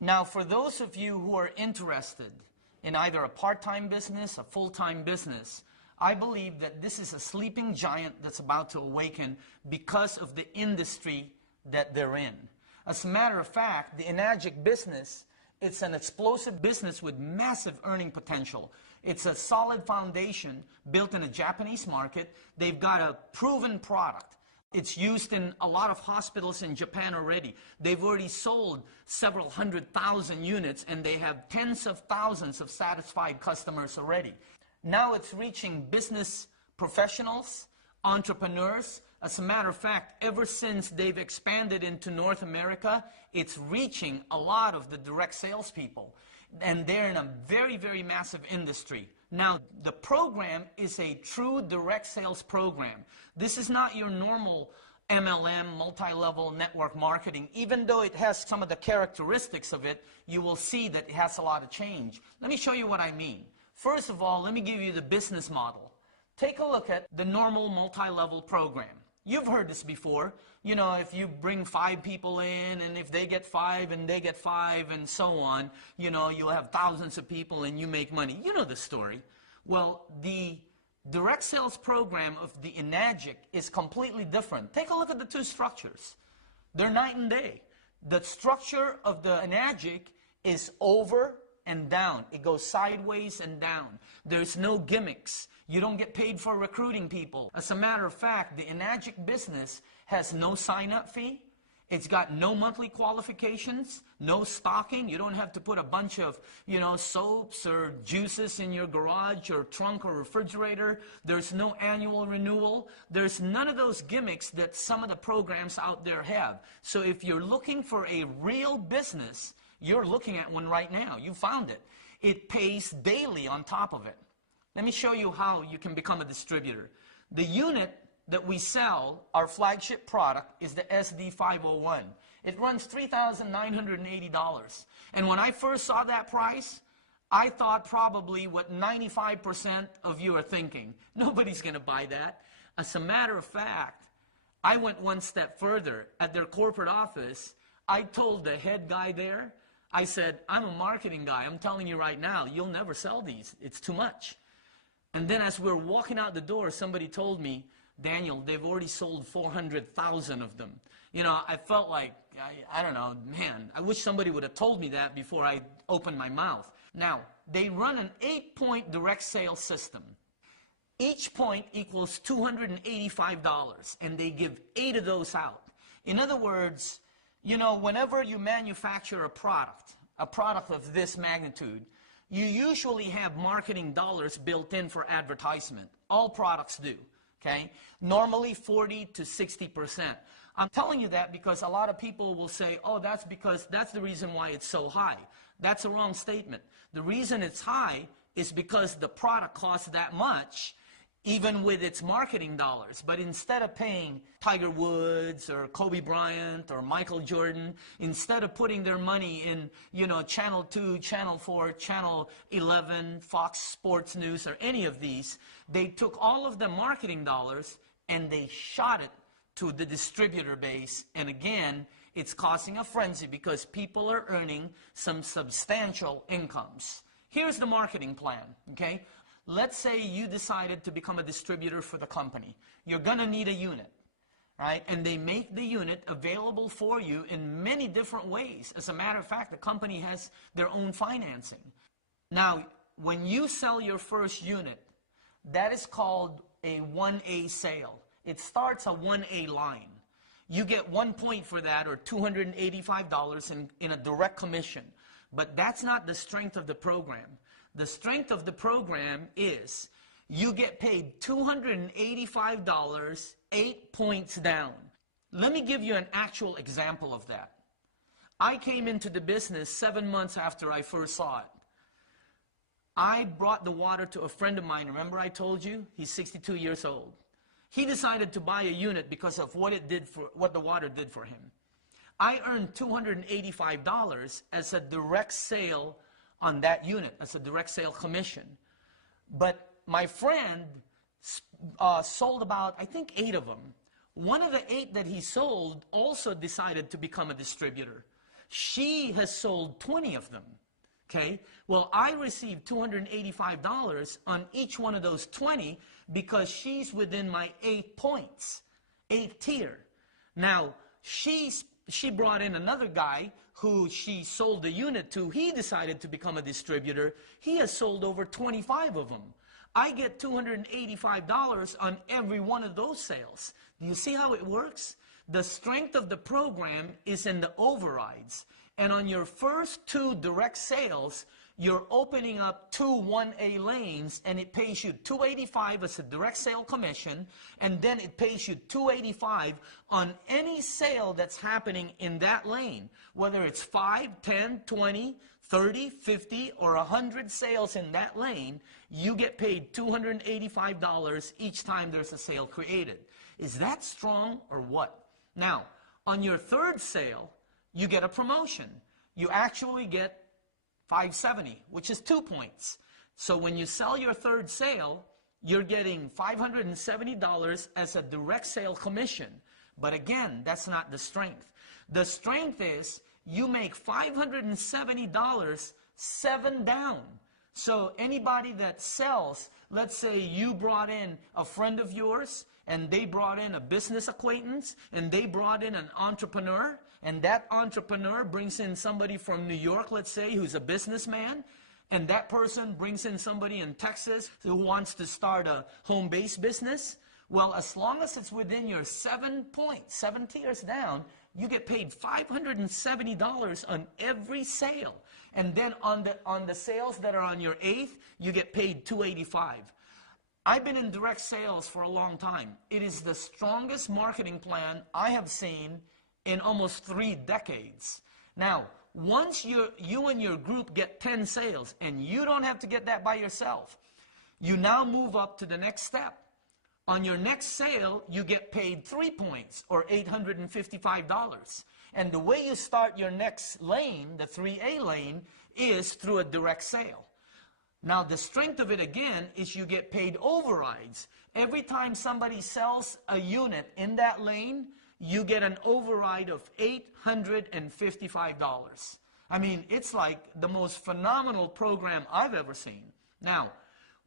Now, for those of you who are interested in either a part-time business, a full-time business, I believe that this is a sleeping giant that's about to awaken because of the industry that they're in. As a matter of fact, the Enagic business, it's an explosive business with massive earning potential. It's a solid foundation built in a Japanese market. They've got a proven product. It's used in a lot of hospitals in Japan already. They've already sold several 100,000 units, and they have tens of thousands of satisfied customers already. Now it's reaching business professionals, entrepreneurs. As a matter of fact, ever since they've expanded into North America, it's reaching a lot of the direct salespeople. And they're in a very, very massive industry. Now, the program is a true direct sales program. This is not your normal MLM, multi-level network marketing. Even though it has some of the characteristics of it, you will see that it has a lot of change. Let me show you what I mean. First of all, let me give you the business model. Take a look at the normal multi-level program. You've heard this before. You know, if you bring 5 people in, and if they get 5 and they get 5 and so on, you know, you'll have thousands of people and you make money. You know the story. Well, the direct sales program of the Enagic is completely different. Take a look at the two structures. They're night and day. The structure of the Enagic is over and down. It goes sideways and down. There's no gimmicks. You don't get paid for recruiting people. As a matter of fact, the Enagic business has no sign-up fee. It's got no monthly qualifications, no stocking. You don't have to put a bunch of, you know, soaps or juices in your garage or trunk or refrigerator. There's no annual renewal. There's none of those gimmicks that some of the programs out there have. So if you're looking for a real business, you're looking at one right now. You found it. It pays daily on top of it. Let me show you how you can become a distributor. The unit that we sell, our flagship product, is the SD501. It runs $3,980. And when I first saw that price, I thought probably what 95% of you are thinking. Nobody's going to buy that. As a matter of fact, I went one step further. At their corporate office, I told the head guy there, I said, I'm a marketing guy. I'm telling you right now, you'll never sell these. It's too much. And then as we were walking out the door, somebody told me, Daniel, they've already sold 400,000 of them. You know, I felt like, I don't know, man, I wish somebody would have told me that before I opened my mouth. Now, they run an 8-point direct sales system. Each point equals $285, and they give 8 of those out. In other words, you know, whenever you manufacture a product of this magnitude, you usually have marketing dollars built in for advertisement. All products do, okay? Normally 40 to 60%. I'm telling you that because a lot of people will say, oh, that's because that's the reason why it's so high. That's a wrong statement. The reason it's high is because the product costs that much, even with its marketing dollars. But instead of paying Tiger Woods or Kobe Bryant or Michael Jordan, instead of putting their money in, you know, Channel 2, Channel 4, Channel 11, Fox Sports News, or any of these, they took all of the marketing dollars and they shot it to the distributor base. And again, it's causing a frenzy because people are earning some substantial incomes. Here's the marketing plan, okay? Let's say you decided to become a distributor for the company. You're going to need a unit, right? And they make the unit available for you in many different ways. As a matter of fact, the company has their own financing. Now, when you sell your first unit, that is called a 1A sale. It starts a 1A line. You get 1 point for that, or $285 in a direct commission. But that's not the strength of the program. The strength of the program is you get paid $285, 8 points down. Let me give you an actual example of that. I came into the business 7 months after I first saw it. I brought the water to a friend of mine. Remember I told you? He's 62 years old. He decided to buy a unit because of what the water did for him. I earned $285 as a direct sale on that unit, as a direct sale commission. But my friend sold about, I think, 8 of them. One of the 8 that he sold also decided to become a distributor. She has sold 20 of them. Okay, well, I received $285 on each one of those 20 because she's within my 8 points, 8th tier. Now, she brought in another guy who she sold the unit to. He decided to become a distributor. He has sold over 25 of them. I get $285 on every one of those sales. Do you see how it works? The strength of the program is in the overrides. And on your first 2 direct sales, you're opening up 2 1A lanes, and it pays you $285 as a direct sale commission, and then it pays you $285 on any sale that's happening in that lane, whether it's 5, 10, 20, 30, 50, or 100 sales in that lane. You get paid $285 each time there's a sale created. Is that strong or what? Now, on your 3rd sale, you get a promotion. You actually get $570, which is 2 points. So when you sell your 3rd sale, you're getting $570 as a direct sale commission. But again, that's not the strength. The strength is you make $570 7 down. So anybody that sells, let's say you brought in a friend of yours, and they brought in a business acquaintance, and they brought in an entrepreneur, and that entrepreneur brings in somebody from New York, let's say, who's a businessman, and that person brings in somebody in Texas who wants to start a home-based business. Well, as long as it's within your 7 points, 7 tiers down, you get paid $570 on every sale. And then on the sales that are on your 8th, you get paid $285. I've been in direct sales for a long time. It is the strongest marketing plan I have seen in almost 3 decades. Now, once you and your group get 10 sales, and you don't have to get that by yourself, you now move up to the next step. On your next sale, you get paid 3 points, or $855. And the way you start your next lane, the 3A lane, is through a direct sale. Now, the strength of it, again, is you get paid overrides. Every time somebody sells a unit in that lane, you get an override of $855. I mean, it's like the most phenomenal program I've ever seen. Now,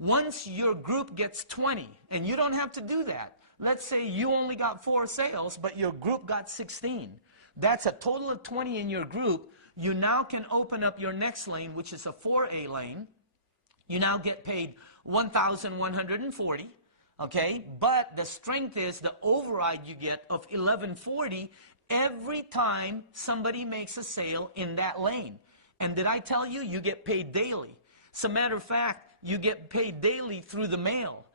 once your group gets 20, and you don't have to do that. Let's say you only got 4 sales, but your group got 16. That's a total of 20 in your group. You now can open up your next lane, which is a 4A lane. You now get paid $1,140, okay? But the strength is the override you get of $1,140 every time somebody makes a sale in that lane. And did I tell you, you get paid daily? As a matter of fact, you get paid daily through the mail.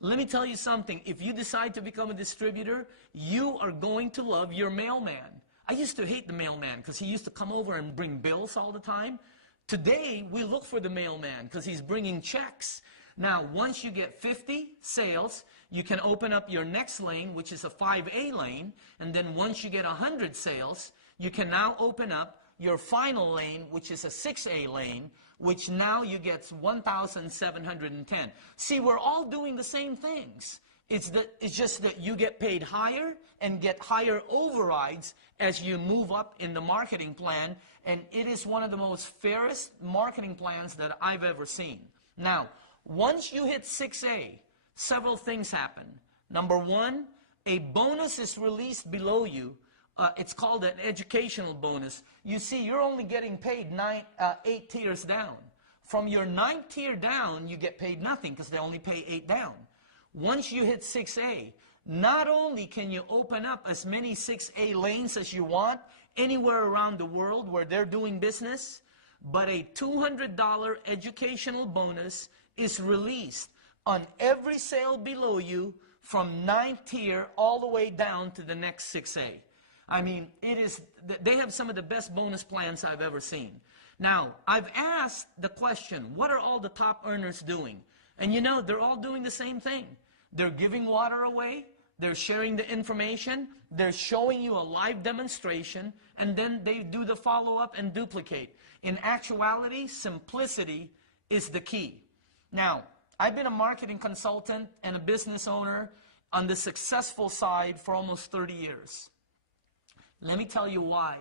Let me tell you something. If you decide to become a distributor, you are going to love your mailman. I used to hate the mailman because he used to come over and bring bills all the time. Today, we look for the mailman because he's bringing checks. Now, once you get 50 sales, you can open up your next lane, which is a 5A lane. And then once you get 100 sales, you can now open up your final lane, which is a 6A lane, which now you get 1,710. See, we're all doing the same things. It's just that you get paid higher and get higher overrides as you move up in the marketing plan, and it is one of the most fairest marketing plans that I've ever seen. Now, once you hit 6A, several things happen. Number one, a bonus is released below you. It's called an educational bonus. You see, you're only getting paid 8 tiers down. From your 9th tier down, you get paid nothing because they only pay 8 down. Once you hit 6A, not only can you open up as many 6A lanes as you want anywhere around the world where they're doing business, but a $200 educational bonus is released on every sale below you from 9th tier all the way down to the next 6A. I mean, they have some of the best bonus plans I've ever seen. Now, I've asked the question, what are all the top earners doing? And you know, they're all doing the same thing. They're giving water away, they're sharing the information, they're showing you a live demonstration, and then they do the follow-up and duplicate. In actuality, simplicity is the key. Now, I've been a marketing consultant and a business owner on the successful side for almost 30 years. Let me tell you why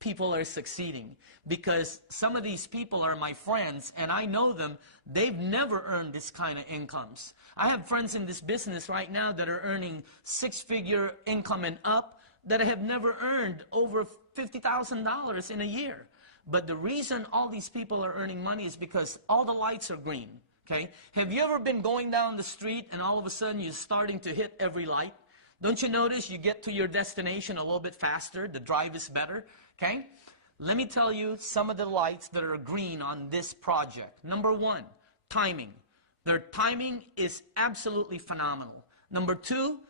people are succeeding, because some of these people are my friends and I know them. They've never earned this kind of incomes. I have friends in this business right now that are earning six-figure income and up that have never earned over $50,000 in a year. But the reason all these people are earning money is because all the lights are green. Okay? Have you ever been going down the street and all of a sudden you're starting to hit every light? Don't you notice you get to your destination a little bit faster? The drive is better. Okay? Let me tell you some of the lights that are green on this project. Number one, timing. Their timing is absolutely phenomenal. Number two,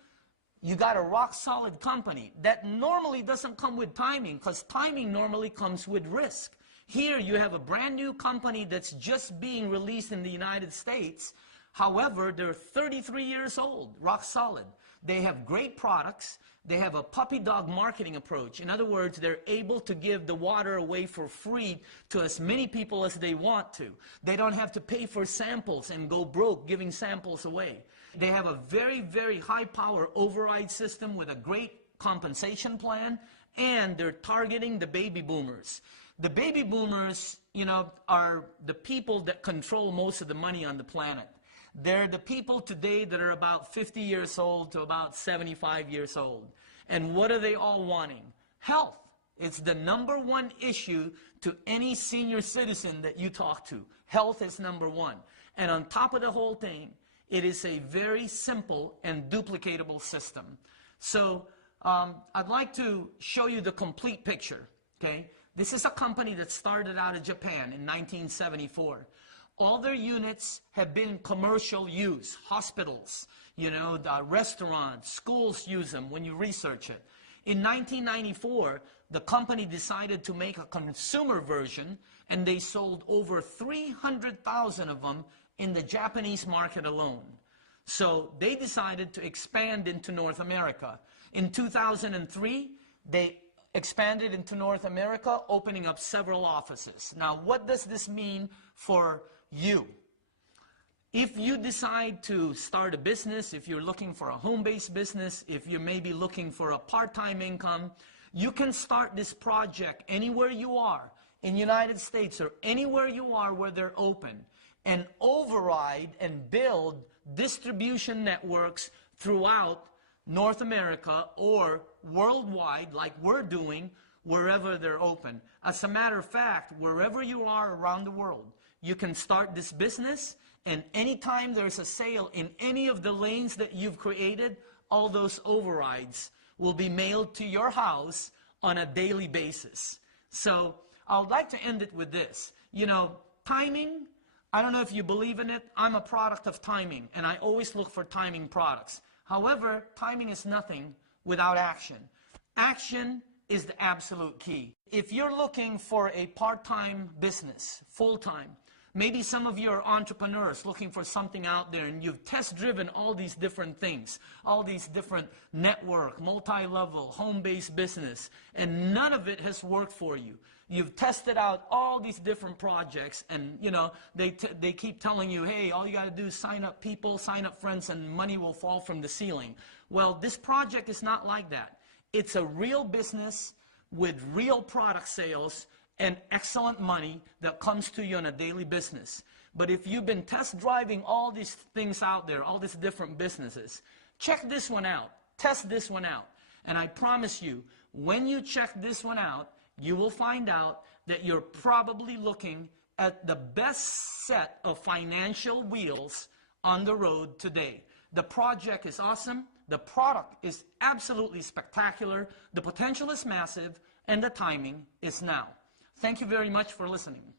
you got a rock-solid company that normally doesn't come with timing, because timing normally comes with risk. Here you have a brand new company that's just being released in the United States. However, they're 33 years old, rock solid. They have great products. They have a puppy dog marketing approach. In other words, they're able to give the water away for free to as many people as they want to. They don't have to pay for samples and go broke giving samples away. They have a very, very high-power override system with a great compensation plan, and they're targeting the baby boomers. The baby boomers, you know, are the people that control most of the money on the planet. They're the people today that are about 50 years old to about 75 years old. And what are they all wanting? Health. It's the number one issue to any senior citizen that you talk to. Health is number one. And on top of the whole thing, it is a very simple and duplicatable system. So I'd like to show you the complete picture. Okay? This is a company that started out of Japan in 1974. All their units have been commercial use. Hospitals, you know, the restaurants, schools use them when you research it. In 1994, the company decided to make a consumer version, and they sold over 300,000 of them in the Japanese market alone. So they decided to expand into North America. In 2003, they expanded into North America, opening up several offices. Now, what does this mean for you? If you decide to start a business, if you're looking for a home-based business, if you may be looking for a part-time income, you can start this project anywhere you are in the United States or anywhere you are where they're open, and override and build distribution networks throughout North America or worldwide, like we're doing, wherever they're open. As a matter of fact, wherever you are around the world, you can start this business, and anytime there's a sale in any of the lanes that you've created, all those overrides will be mailed to your house on a daily basis. So I would like to end it with this. You know, timing, I don't know if you believe in it. I'm a product of timing, and I always look for timing products. However, timing is nothing without action. Action is the absolute key. If you're looking for a part-time business, full-time, maybe some of you are entrepreneurs looking for something out there, and you've test-driven all these different things, all these different network, multi-level, home-based business, and none of it has worked for you. You've tested out all these different projects, and you know they keep telling you, hey, all you got to do is sign up people, sign up friends, and money will fall from the ceiling. Well, this project is not like that. It's a real business with real product sales and excellent money that comes to you on a daily business. But if you've been test driving all these things out there, all these different businesses, check this one out, test this one out. And I promise you, when you check this one out, you will find out that you're probably looking at the best set of financial wheels on the road today. The project is awesome. The product is absolutely spectacular. The potential is massive, and the timing is now. Thank you very much for listening.